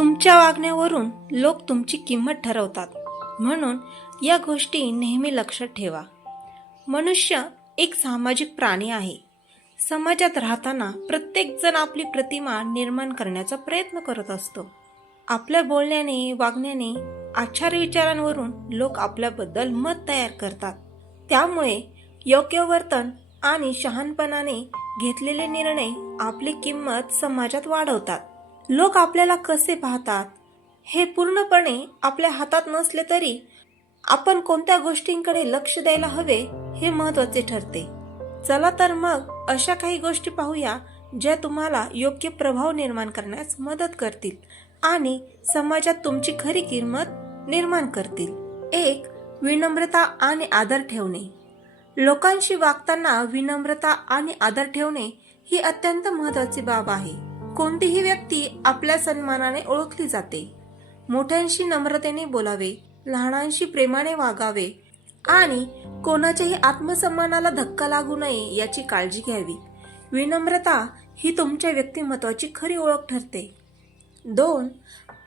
तुमच्या वागण्यावरून लोक तुमची किंमत ठरवतात. म्हणून या गोष्टी नेहमी लक्षात ठेवा. मनुष्य एक सामाजिक प्राणी आहे. समाजात राहताना प्रत्येकजण आपली प्रतिमा निर्माण करण्याचा प्रयत्न करत असतो. आपल्या बोलण्याने वागण्याने आचार विचारांवरून लोक आपल्याबद्दल मत तयार करतात. त्यामुळे योग्य वर्तन आणि शहाणपणाने घेतलेले निर्णय आपली किंमत समाजात वाढवतात. लोक आपल्याला कसे पाहतात? हे पूर्णपणे आपल्या हातात नसले तरी आपण कोणत्या गोष्टींकडे लक्ष द्यायला हवे हे महत्त्वाचे ठरते. चला तर मग अशा काही गोष्टी पाहूया ज्या तुम्हाला योग्य प्रभाव निर्माण करण्यास मदत करतील आणि समाजात तुमची खरी किंमत निर्माण करतील. एक विनम्रता आणि आदर ठेवणे. लोकांशी वागताना विनम्रता आणि आदर ठेवणे ही अत्यंत महत्वाची बाब आहे. कोणतीही व्यक्ती आपल्या सन्मानाने ओळखली जाते. मोठ्यांशी नम्रतेने बोलावे लहानांशी प्रेमाने वागावे आणि कोणाच्याही आत्मसन्मानाला धक्का लागू नये याची काळजी घ्यावी. विनम्रता ही तुमच्या व्यक्तिमत्वाची खरी ओळख ठरते. दोन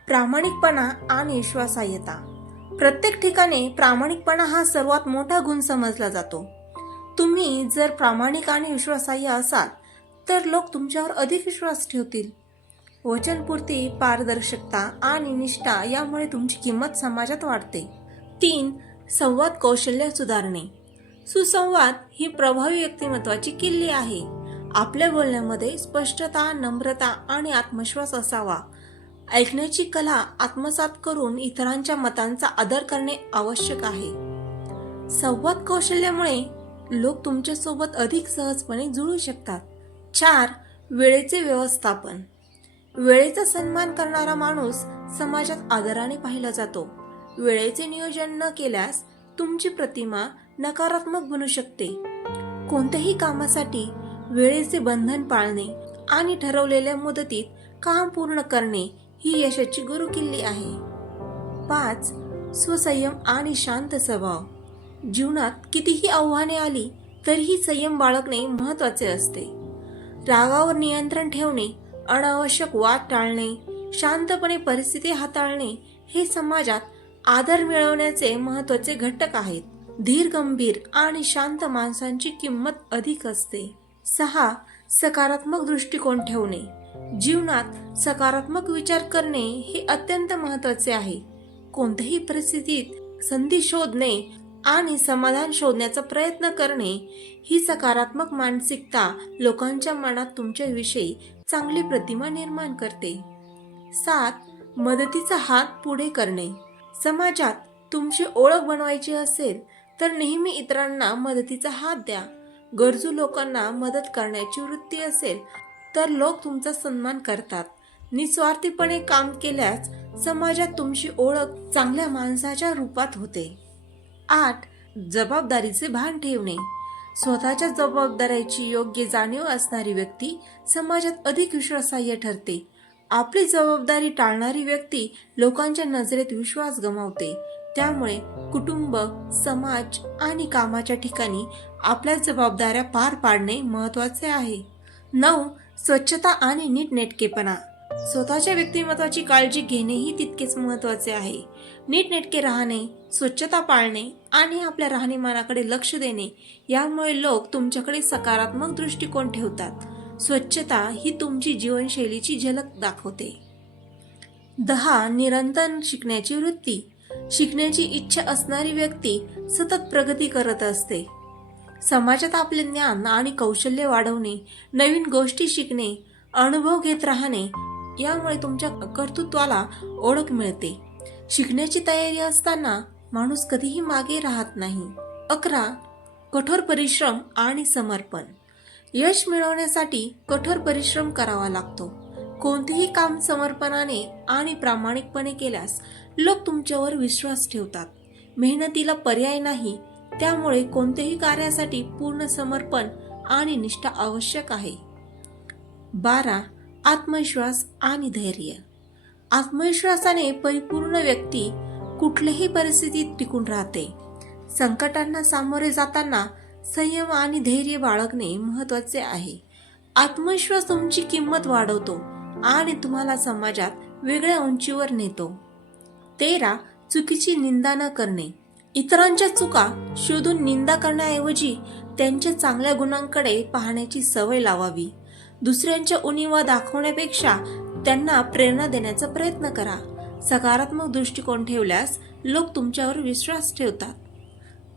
प्रामाणिकपणा आणि विश्वासार्हता. प्रत्येक ठिकाणी प्रामाणिकपणा हा सर्वात मोठा गुण समजला जातो. तुम्ही जर प्रामाणिक आणि विश्वासाह्य असाल तर लोक तुमच्यावर अधिक विश्वास ठेवतील. वचनपूर्ती पारदर्शकता आणि निष्ठा यामुळे तुमची किंमत समाजात वाढते. तीन संवाद कौशल्य सुधारणे. सुसंवाद ही प्रभावी व्यक्तिमत्वाची किल्ली आहे. आपल्या बोलण्यामध्ये स्पष्टता नम्रता आणि आत्मविश्वास असावा. ऐकण्याची कला आत्मसात करून इतरांच्या मतांचा आदर करणे आवश्यक आहे. संवाद कौशल्यामुळे लोक तुमच्यासोबत अधिक सहजपणे जुळू शकतात. चार वेळेचे व्यवस्थापन. वेळेचा सन्मान करणारा माणूस समाजात आदराने पाहिला जातो. वेळेचे नियोजन न केल्यास तुमची प्रतिमा नकारात्मक बनू शकते. कोणत्याही कामासाठी वेळेचे बंधन पाळणे आणि ठरवलेल्या मुदतीत काम पूर्ण करणे ही यशाची गुरुकिल्ली आहे. पाच सुसंयम आणि शांत स्वभाव. जीवनात कितीही आव्हाने आली तरीही संयम बाळगणे महत्त्वाचे असते. रागावर नियंत्रण ठेवणे अनावश्यक वाद टाळणे शांतपणे परिस्थिती हाताळणे हे समाजात आदर मिळवण्याचे महत्त्वाचे घटक आहेत. धीर गंभीर आणि शांत माणसांची किंमत अधिक असते. सहा सकारात्मक दृष्टिकोन ठेवणे. जीवनात सकारात्मक विचार करणे हे अत्यंत महत्त्वाचे आहे. कोणत्याही परिस्थितीत संधी शोधणे आणि समाधान शोधण्याचा प्रयत्न करणे ही सकारात्मक मानसिकता लोकांच्या मनात तुमच्याविषयी चांगली प्रतिमा निर्माण करते. सात मदतीचा हात पुढे करणे. समाजात तुमची ओळख बनवायची असेल तर नेहमी इतरांना मदतीचा हात द्या. गरजू लोकांना मदत करण्याची वृत्ती असेल तर लोक तुमचा सन्मान करतात. निस्वार्थीपणे काम केल्यास समाजात तुमची ओळख चांगल्या माणसाच्या रूपात होते. आठ जबाबदारीचे भान ठेवणे. स्वतःच्या जबाबदाऱ्याची योग्य जाणीव असणारी व्यक्ती समाजात अधिक विश्वासाह्य ठरते. आपली जबाबदारी टाळणारी व्यक्ती लोकांच्या नजरेत विश्वास गमावते. त्यामुळे कुटुंब समाज आणि कामाच्या ठिकाणी आपल्या जबाबदाऱ्या पार पाडणे महत्त्वाचे आहे. नऊ स्वच्छता आणि नीटनेटकेपणा. स्वतःच्या व्यक्तिमत्वाची काळजी घेणेही तितकेच महत्त्वाचे आहे. नीटनेटके राहणे स्वच्छता पाळणे आणि आपल्या राहणीमानाकडे लक्ष देणे यामुळे लोक तुमच्याकडे सकारात्मक दृष्टिकोन ठेवतात. स्वच्छता ही तुमची जीवनशैलीची झलक दाखवते. दहा निरंतर शिकण्याची वृत्ती. शिकण्याची इच्छा असणारी व्यक्ती सतत प्रगती करत असते. समाजात आपले ज्ञान आणि कौशल्य वाढवणे नवीन गोष्टी शिकणे अनुभव घेत राहणे यामुळे तुमच्या कर्तृत्वाला ओळख मिळते. शिकण्याची तयारी असताना माणूस कधीही मागे राहत नाही. अकरा कठोर परिश्रम आणि समर्पण. यश मिळवण्यासाठी कठोर परिश्रम करावा लागतो. कोणतेही काम समर्पणाने आणि प्रामाणिकपणे केल्यास लोक तुमच्यावर विश्वास ठेवतात. मेहनतीला पर्याय नाही त्यामुळे कोणत्याही कार्यासाठी पूर्ण समर्पण आणि निष्ठा आवश्यक आहे. बारा आत्मविश्वास आणि धैर्य. आत्मविश्वासाने परिपूर्ण व्यक्ती कुठल्याही परिस्थितीत टिकून राहते. संकटांना सामोरे जाताना संयम आणि धैर्य बाळगणे महत्त्वाचे आहे. आत्मविश्वास तुमची किंमत वाढवतो आणि तुम्हाला समाजात वेगळ्या उंचीवर नेतो. तेरा चुकीची निंदा न करणे. इतरांच्या चुका शोधून निंदा करण्याऐवजी त्यांच्या चांगल्या गुणांकडे पाहण्याची सवय लावावी. दुसऱ्यांच्या उणीवा दाखवण्यापेक्षा त्यांना प्रेरणा देण्याचा प्रयत्न करा. सकारात्मक दृष्टिकोन ठेवल्यास लोक तुमच्यावर विश्वास ठेवतात.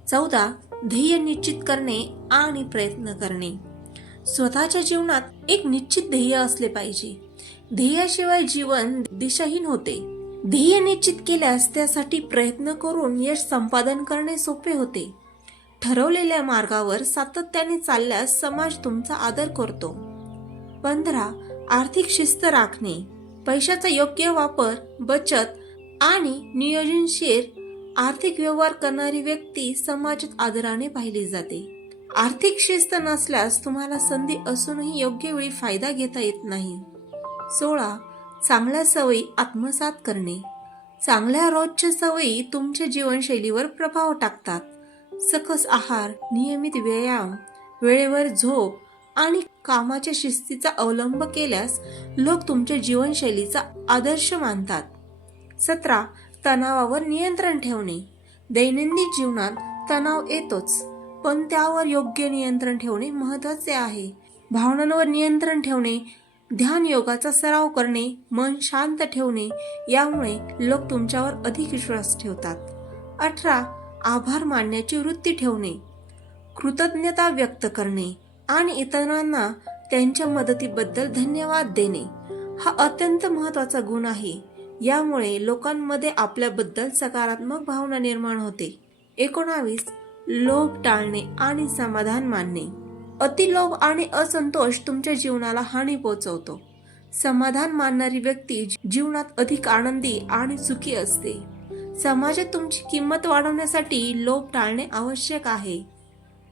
चौदा ध्येय निश्चित करणे आणि प्रयत्न करणे. स्वतःच्या जीवनात एक निश्चित ध्येय असले पाहिजे. ध्येयाशिवाय जीवन दिशाहीन होते. ध्येय निश्चित केल्यास त्यासाठी प्रयत्न करून यश संपादन करणे सोपे होते. ठरवलेल्या मार्गावर सातत्याने चालल्यास समाज तुमचा आदर करतो. पंधरा आर्थिक शिस्त राखणे. पैशाचा योग्य वापर बचत आणि नियोजनशीर आर्थिक व्यवहार करणारी व्यक्ती समाजात आदराने पाहिली जाते. आर्थिक शिस्त नसल्यास तुम्हाला संधी असूनही योग्य वेळी फायदा घेता येत नाही. सोळा चांगल्या सवयी आत्मसात करणे. चांगल्या रोजच्या सवयी तुमच्या जीवनशैलीवर प्रभाव टाकतात. सकस आहार नियमित व्यायाम वेळेवर झोप आणि कामाच्या शिस्तीचा अवलंब केल्यास लोक तुमच्या जीवनशैलीचा आदर्श मानतात. सतरा तणावावर नियंत्रण ठेवणे. दैनंदिन जीवनात तणाव येतोच पण त्यावर योग्य नियंत्रण ठेवणे महत्त्वाचे आहे. भावनांवर नियंत्रण ठेवणे ध्यान योगाचा सराव करणे मन शांत ठेवणे यामुळे लोक तुमच्यावर अधिक विश्वास ठेवतात. अठरा आभार मानण्याची वृत्ती ठेवणे. कृतज्ञता व्यक्त करणे. आणि इतरांना त्यांच्या मदतीबद्दल धन्यवाद देणे हा अत्यंत महत्त्वाचा गुण आहे. यामुळे लोकांमध्ये आपल्याबद्दल सकारात्मक भावना निर्माण होते. एकोणावीस लोभ टाळणे आणि समाधान मानणे. अतिलोभ आणि असंतोष तुमच्या जीवनाला हानी पोहोचवतो. समाधान मानणारी व्यक्ती जीवनात अधिक आनंदी आणि सुखी असते. समाजात तुमची किंमत वाढवण्यासाठी लोभ टाळणे आवश्यक आहे.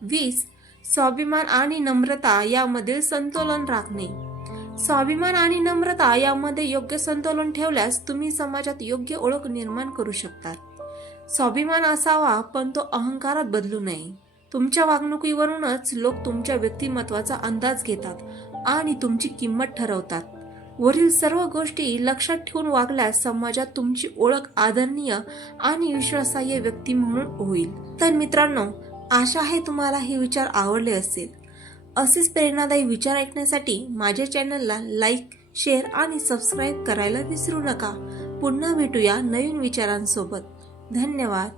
वीस स्वाभिमान आणि नम्रता यामधील संतुलन राखणे. स्वाभिमान आणि नम्रता यामध्ये योग्य संतुलन ठेवल्यास तुम्ही समाजात योग्य ओळख निर्माण करू शकतात. स्वाभिमान असावा पण तो अहंकारात बदलू नये. तुमच्या वागणुकीवरूनच लोक तुमच्या व्यक्तिमत्वाचा अंदाज घेतात आणि तुमची किंमत ठरवतात. वरील सर्व गोष्टी लक्षात ठेवून वागल्यास समाजात तुमची ओळख आदरणीय आणि विश्वासाह्य व्यक्ती म्हणून होईल. तर मित्रांनो आशा आहे तुम्हाला हे विचार आवडले असतील असेच प्रेरणादायी विचार ऐकण्यासाठी माझ्या चॅनलला लाईक शेअर आणि सबस्क्राईब करायला विसरू नका. पुन्हा भेटूया नवीन विचारांसोबत. धन्यवाद.